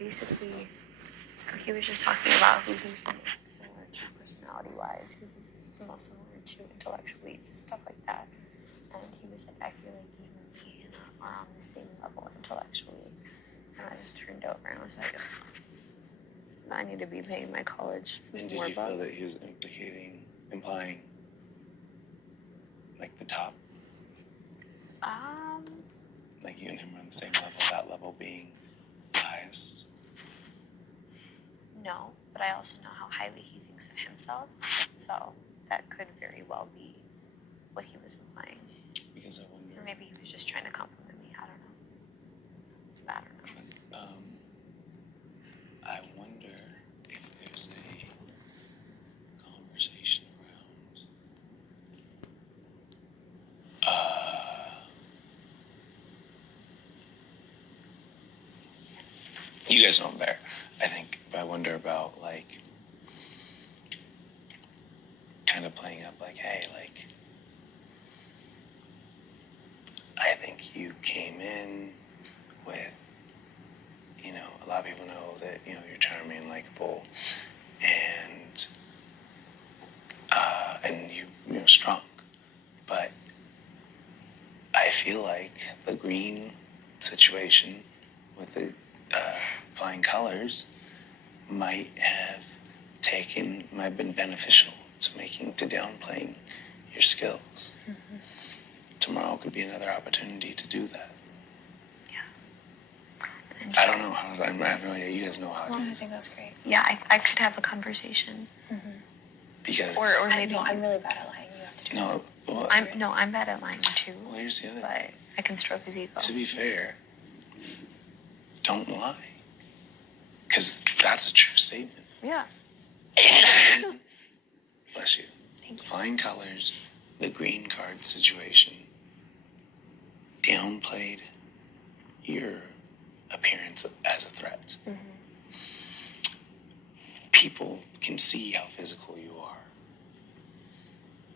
basically, he was just talking about who he's the most similar to personality-wise, who he's the most similar to intellectually, just stuff like that. And he was like, I feel like you and me are on the same level intellectually. And I just turned over and I was like, I need to be paying my college and more did you bucks. feel that he was implying, like, the top? Like, you and him are on the same level, that level being the highest? No, but I also know how highly he thinks of himself, so that could very well be what he was implying. Because I wonder... Or maybe he was just trying to compliment me, I don't know. I don't know. I wonder if there's a conversation around... You guys know I'm there, I think. But I wonder about, like, kind of playing up, like, hey, like, I think you came in with, you know, a lot of people know that, you know, you're charming and likable, and you know, strong. But I feel like the green situation with the flying colors might have been beneficial to downplaying your skills. Mm-hmm. Tomorrow could be another opportunity to do that. Yeah. I don't know how, I have no idea. You guys know how it is. I think that's great. Yeah, I could have a conversation. Mm-hmm. Because... Or maybe... I'm really bad at lying. You have to do No, well... I'm bad at lying too. Well, here's the other but thing. I can stroke his ego. To be fair, don't lie. Because that's a true statement. Yeah. Bless you. Thank you. Flying colors, the green card situation, downplayed your appearance as a threat. Mm-hmm. People can see how physical you are.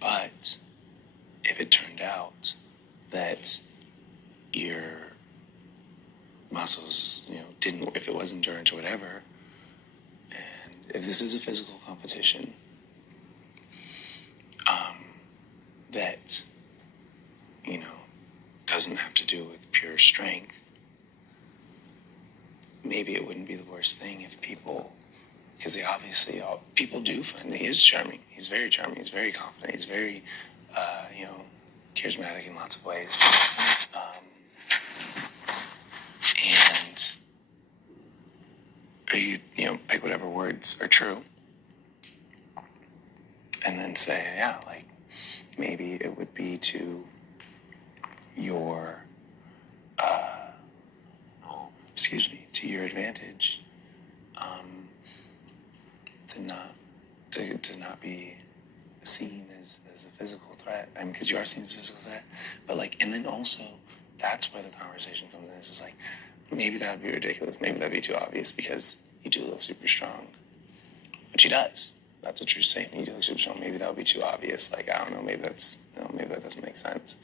But if it turned out that your muscles, you know, if it wasn't endurance or whatever, and if this is a physical competition, that, you know, doesn't have to do with pure strength, maybe it wouldn't be the worst thing if people, because they obviously, people do find he is charming. He's very charming. He's very confident. He's very, you know, charismatic in lots of ways. And you know, pick whatever words are true, and then say, yeah, like, maybe it would be to your, to your advantage, to not be seen as a physical threat. I mean, because you are seen as a physical threat, but like, and then also, that's where the conversation comes in. It's just like, maybe that would be ridiculous. Maybe that'd be too obvious because you do look super strong. But she does. That's a true statement. You do look super strong. Maybe that would be too obvious. Like, I don't know. Maybe that doesn't make sense.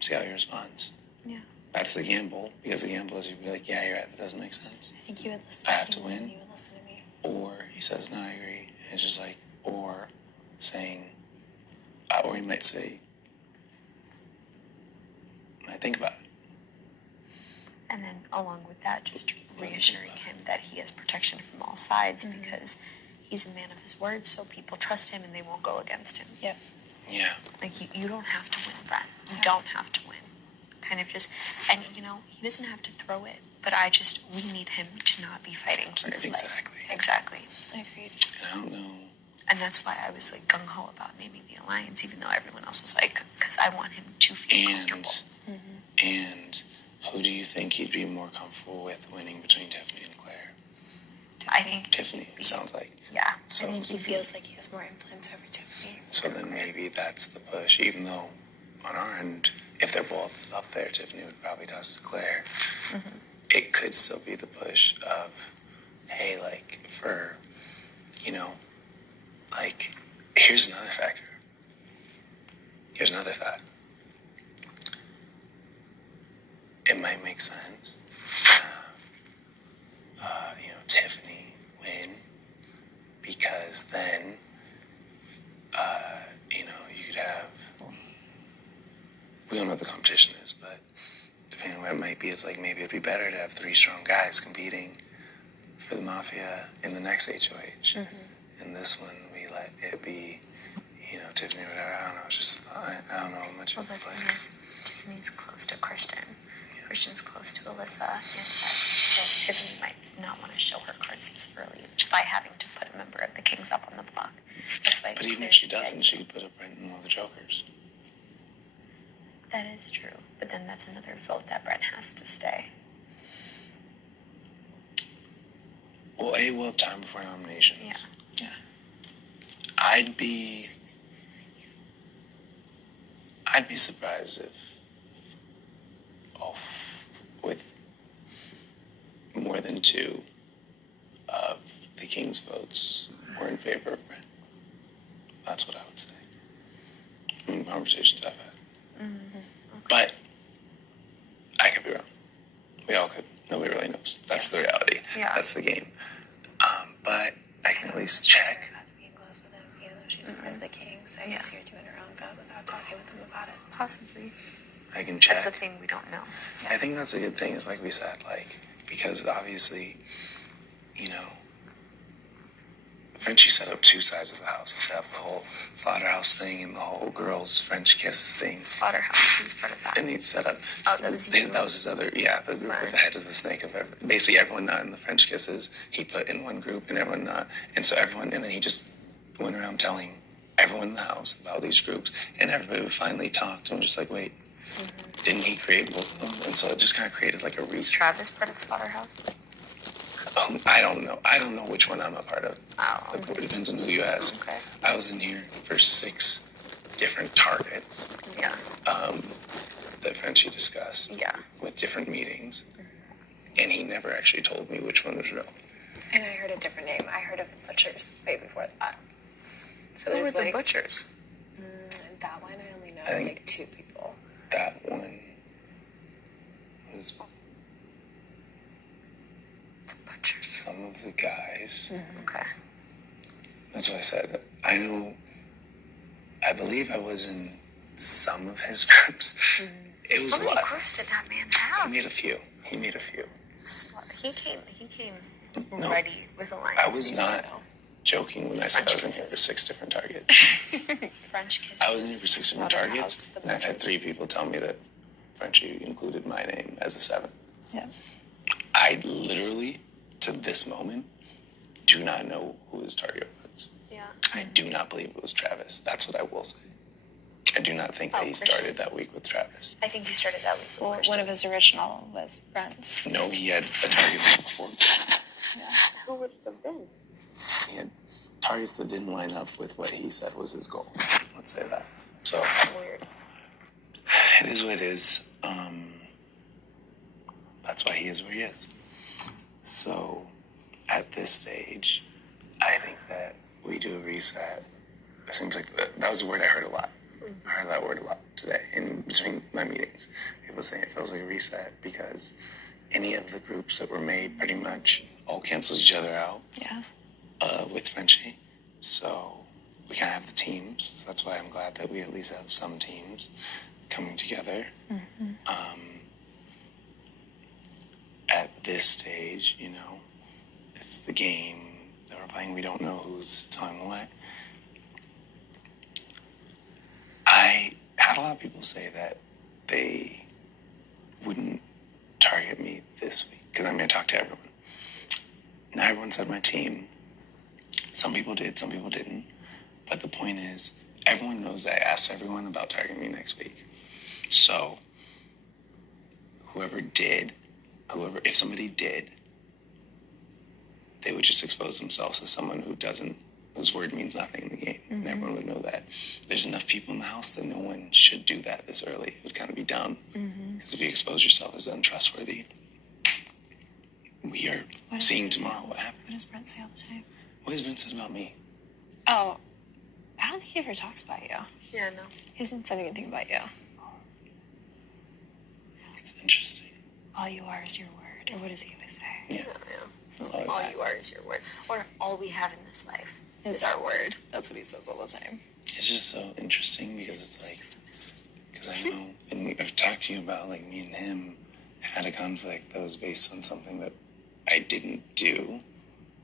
See how he responds. Yeah. That's the gamble. Because the gamble is you'd be like, yeah, you're right. That doesn't make sense. I think you would listen I have to me. win. You would listen to me. Or he says, no, I agree. And it's just like, or saying, or he might say, I think about it. And then along with that, just reassuring him that he has protection from all sides because he's a man of his word, so people trust him and they won't go against him. Yep. Yeah. Like, you don't have to win, Brett. You don't have to win. Kind of just, and, you know, he doesn't have to throw it, but we need him to not be fighting for his life. Exactly. I agreed. And I don't know. And that's why I was, like, gung-ho about naming the alliance, even though everyone else was like, because I want him to feel comfortable. And who do you think he'd be more comfortable with winning between Tiffany and Claire? I think Tiffany, it sounds like. Yeah. So, I think he feels like he has more influence over Tiffany. So then maybe that's the push, even though on our end, if they're both up there, Tiffany would probably toss to Claire. Mm-hmm. It could still be the push of, hey, like, for, you know, like, here's another factor. Here's another thought. It might make sense to Because then, you could have, we don't know what the competition is, but depending on what it might be, it's like maybe it'd be better to have 3 strong guys competing for the Mafia in the next HOH. Mm-hmm. In this one, we let it be, Tiffany or whatever. I don't know. It's just, I don't know much Well, of the it. thing is, Tiffany's close to Christian. Yeah. Christian's close to Alyssa and X. So Tiffany might not want to show her cards this early by having to put a member of the Kings up on the block. That's why. But even if she doesn't, she could put up Brent and all the Jokers. That is true. But then that's another vote that Brent has to stay. Well, we'll have time before nominations. Yeah. I'd be surprised if, with more than 2 of the King's votes were in favor of Brent. That's what I would say. In conversations I've had. Mm-hmm. Okay. But I could be wrong. We all could. Nobody really knows. That's the reality. Yeah. That's the game. But I can at least check. About being close with him, even though she's part of the Kings. I guess you're doing her own vote without talking with him about it. Possibly. I can check. That's the thing we don't know. I think that's a good thing, is like we said, because obviously, Frenchie set up 2 sides of the house. He set up the whole slaughterhouse thing and the whole girls' French kiss thing. Slaughterhouse, who's part of that? And he set up. Oh, that was you. That was his other, the group with the head of the snake of basically everyone not in the French kisses. He put in one group and everyone not, and so everyone, and then he just went around telling everyone in the house about these groups, and everybody would finally talk to him, just like, wait, didn't he create both of them? And so it just kind of created like a root. Is Travis part of Slaughterhouse? I don't know. I don't know which one I'm a part of. Oh. It depends on who you ask. Okay. I was in here for 6 different targets. Yeah. That Frenchie discussed. Yeah. With different meetings, and he never actually told me which one was real. And I heard a different name. I heard of the Butchers way before that. So Who were there's the Butchers? that one I only know I think- like 2 people. That one was The Butchers. some of the guys. Okay. That's what I said. I believe I was in some of his groups. It was How a many lot. groups did that man He have? made a few. He came No. ready with a line. I was not joking when I said I was in here for 6 different targets. French kisses. I was in here for 6 different targets, Slaughterhouse, the and I've had Butchers. 3 people tell me that Frenchie included my name as a 7th. Yeah. I literally, to this moment, do not know who his target was. Yeah. I do not believe it was Travis. That's what I will say. I do not think that he Christian. started that week with Travis. I think he started that week with Well, Christian. one of his original was Brent. No, he had a target week before. Who would it have been? He had targets that didn't line up with what he said was his goal. Let's say that. So Weird. it is what it is. That's why he is where he is. So at this stage, I think that we do a reset. It seems like that was a word I heard a lot. I heard that word a lot today in between my meetings. People saying it feels like a reset because any of the groups that were made pretty much all cancels each other out Yeah. with Frenchie. So we kind of have the teams. So that's why I'm glad that we at least have some teams coming together. At this stage, it's the game that we're playing. We don't know who's telling what. I had a lot of people say that they wouldn't target me this week because I'm going to talk to everyone. Now everyone said my team. Some people did, some people didn't. But the point is, everyone knows I asked everyone about targeting me next week. So, if somebody did, they would just expose themselves as someone whose word means nothing in the game. And everyone would know that. There's enough people in the house that no one should do that this early. It would kind of be dumb. Because if you expose yourself as untrustworthy, we are seeing tomorrow what happens. What does Brent say all the time? What has been said about me? Oh, I don't think he ever talks about you. Yeah, no. He hasn't said anything about you. It's interesting. All you are is your word. Or what does he always say? Yeah. Yeah. All you are is your word. Or all we have in this life is our word. That's what he says all the time. It's just so interesting because it's like, because I know, and I've talked to you about, like, me and him had a conflict that was based on something that I didn't do,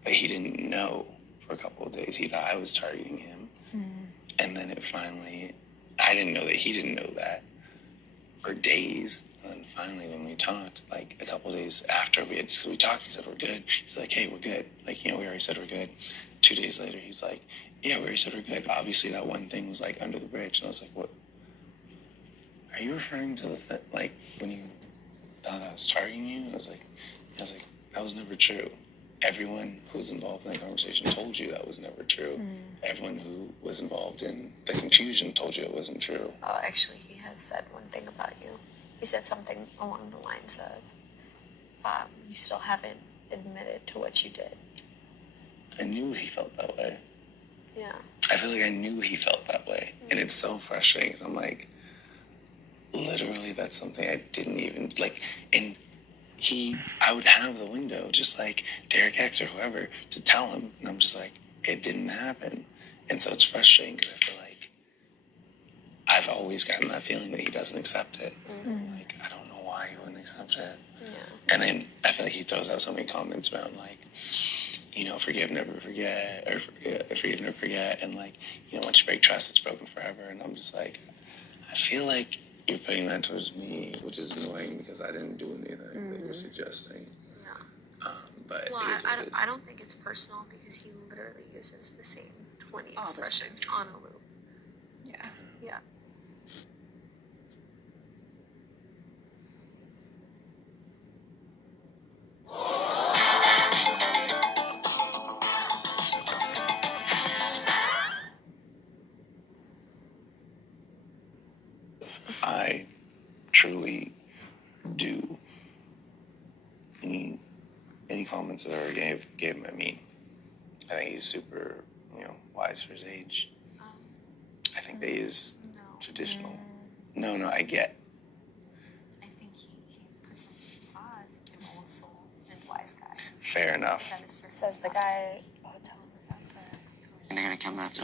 but he didn't know for a couple of days. He thought I was targeting him. And then it finally, I didn't know that he didn't know that for days. And then finally, when we talked, like a couple of days after we talked, he said, we're good. He's like, hey, we're good. Like, you know, we already said we're good. 2 days later, he's like, yeah, we already said we're good. Obviously, that one thing was like under the bridge. And I was like, what? Are you referring to the, like, when you thought I was targeting you? I was like, that was never true. Everyone who was involved in the conversation told you that was never true. Everyone who was involved in the confusion told you it wasn't true. Oh, actually, he has said one thing about you. He said something along the lines of, you still haven't admitted to what you did. I knew he felt that way. Yeah. I feel like I knew he felt that way. And it's so frustrating because I'm like, literally, that's something I didn't even, like, and I would have the window, just like Derek X or whoever, to tell him. And I'm just like, it didn't happen. And so it's frustrating because I feel like I've always gotten that feeling that he doesn't accept it. Like, I don't know why he wouldn't accept it. Yeah. And then I feel like he throws out so many comments around, like, you know, forgive, never forget, or forgive, never forget. And, like, you know, once you break trust, it's broken forever. And I'm just like, I feel like you're putting that towards me, which is annoying because I didn't do anything that you're suggesting. Yeah. But Well, it is what it is. I don't think it's personal because he literally uses the same 20 All the expressions on a loop. Yeah. Yeah. I truly do. Any comments that I ever gave him, I mean, I think he's super, you know, wise for his age. I think that he is traditional. No, I get. I think he puts on a facade, an old soul and wise guy. Fair enough. That is just Says the guy, I'll tell him about the And they're gonna come after